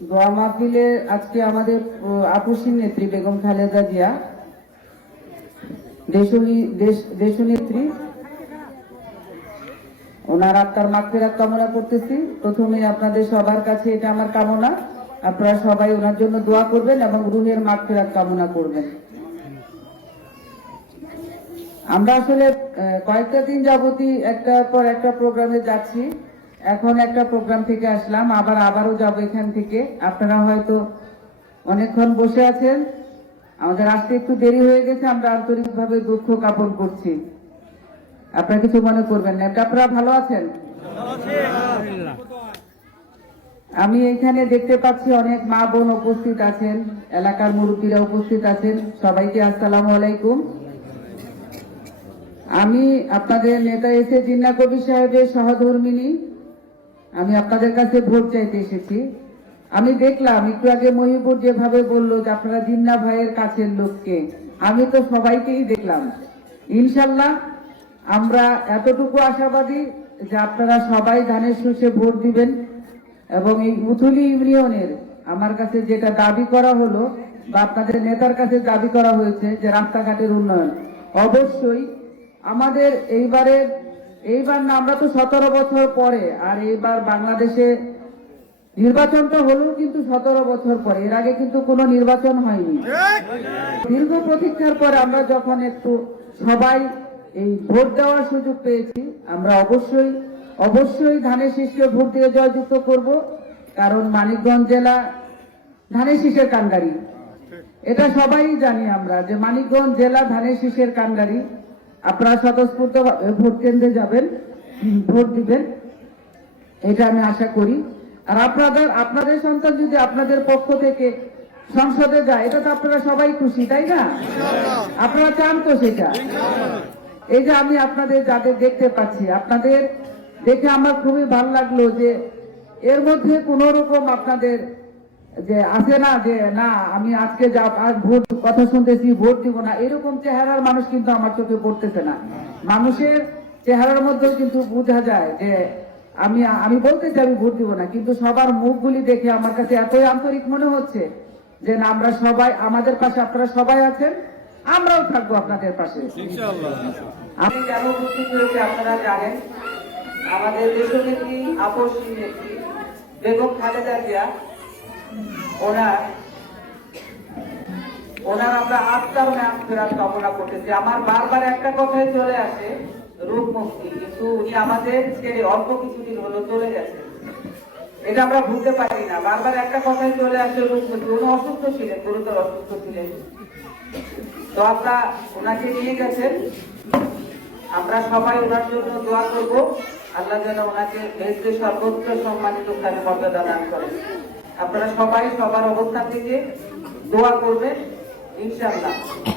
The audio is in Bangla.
দোয়া আজকে আমাদের নেত্রী বেগম খালেদা জিয়া ওনার আত্মার কামনা করতেছি। প্রথমে আপনাদের সবার কাছে এটা আমার কামনা। আপনারা সবাই ওনার জন্য দোয়া করবেন এবং রুহের মাগফিরাত কামনা করবেন। আমরা আসলে কয়েকটা দিন যাবতই একটা পর একটা প্রোগ্রামে যাচ্ছি। এখন একটা প্রোগ্রাম থেকে আসলাম, আবার আবারও যাব এখান থেকে। আপনারা হয়তো অনেকক্ষণ বসে আছেন। আমাদের আসতে একটু দেরি হয়ে গেছে, আমরা আন্তরিকভাবে দুঃখ জ্ঞাপন করছি। আপনারা কিছু মনে করবেন না। আপনারা ভালো আছেন? আমি এখানে দেখতে পাচ্ছি অনেক মা বোন উপস্থিত আছেন, এলাকার মুরব্বীরা উপস্থিত আছেন। সবাইকে আসসালামু আলাইকুম। আমি আপনাদের নেতা এসে জিন্না কবি সাহেবের সহধর্মিনী। আমি আপনাদের কাছে ভোট চাইতে এসেছি। আমি দেখলাম, একটু আগে মহিপুর যেভাবে বলল যে আপনারা জিন্না ভাইয়ের কাছের লোককে, আমি তো সবাইকেই দেখলাম। ইনশাল্লাহ আমরা এতটুকু আশাবাদী যে আপনারা সবাই ধানের শীষে ভোট দিবেন এবং এই উথুলি ইউনিয়নের আমার কাছে যেটা দাবি করা হলো বা আপনাদের নেতার কাছে দাবি করা হয়েছে যে রাস্তাঘাটের উন্নয়ন। অবশ্যই আমাদের এইবারের এইবার না, আমরা তো সতেরো বছর পরে, আর এইবার বাংলাদেশে নির্বাচনটা হলো কিন্তু সতেরো বছর পরে। এর আগে কিন্তু কোনো নির্বাচন হয়নি। দীর্ঘ প্রতীক্ষার পরে আমরা যখন একটু সবাই এই ভোট দেওয়ার সুযোগ পেয়েছি, আমরা অবশ্যই অবশ্যই ধানের শীষকে ভোট দিয়ে জয়যুক্ত করব, কারণ মানিকগঞ্জ জেলা ধানের শীষের কান্ডারি এটা সবাই জানি আমরা যে মানিকগঞ্জ জেলা ধানের শীষের কান্ডারি আপনারা স্বতঃস্ফূর্ত ভোট কেন্দ্রে যাবেন ভোট দিবেন। এটা আমি আশা করি। আর আপনাদের আপনাদের সন্তান যদি আপনাদের পক্ষ থেকে সংসদে যায়, এটা তো আপনারা সবাই খুশি, তাই না? আপনারা চান তো সেটা। এই যে আমি আপনাদের যাদের দেখতে পাচ্ছি, আপনাদের দেখে আমার খুবই ভালো লাগল যে এর মধ্যে কোন রকম আপনাদের যে আছে না যে, না, আমি আজকে যা ভোট কথা শুনতেছি ভোট দিব না। এরকম চেহারার মানুষ কিন্তু আমার চোখে পড়তেছে না। মানুষের চেহারার মধ্যেও কিন্তু বোঝা যায় যে আমি আমি বলতেছি আমি ভোট দিব না কিন্তু সবার মুখগুলি দেখে আমার কাছে এতই আন্তরিক মনে হচ্ছে যে না আমরা সবাই আমাদের পাশে আপনারা সবাই আছেন আমরাও থাকব আপনাদের পাশে। আমি কেন উপস্থিত হয়েছি আপনারা জানেন আমাদের দেশনেত্রী আপসী নেত্রী বেগম খালেদা জিয়া ওনার ওনার আমরা আত্মার ম্যাম ফেরার কামনা করতেছি। আমার বারবার একটা কথাই চলে আসে, রূপ মুক্তি কিন্তু উনি আমাদের ছেড়ে অল্প কিছুদিন হলো চলে গেছে এটা আমরা ভুলতে পারি না। বারবার একটা কথাই চলে আসে, রূপ মুক্তি উনি অসুস্থ ছিলেন, গুরুতর অসুস্থ ছিলেন। তো আমরা ওনাকে নিয়ে গেছেন। আমরা সবাই ওনার জন্য দোয়া করব। আল্লাহ যেন ওনাকে বেশে সর্বোচ্চ সম্মানিত স্থানে মর্যাদা দান করেন। আপনারা সবাই সবার অবস্থান থেকে দোয়া করবেন। ইনশাআল্লাহ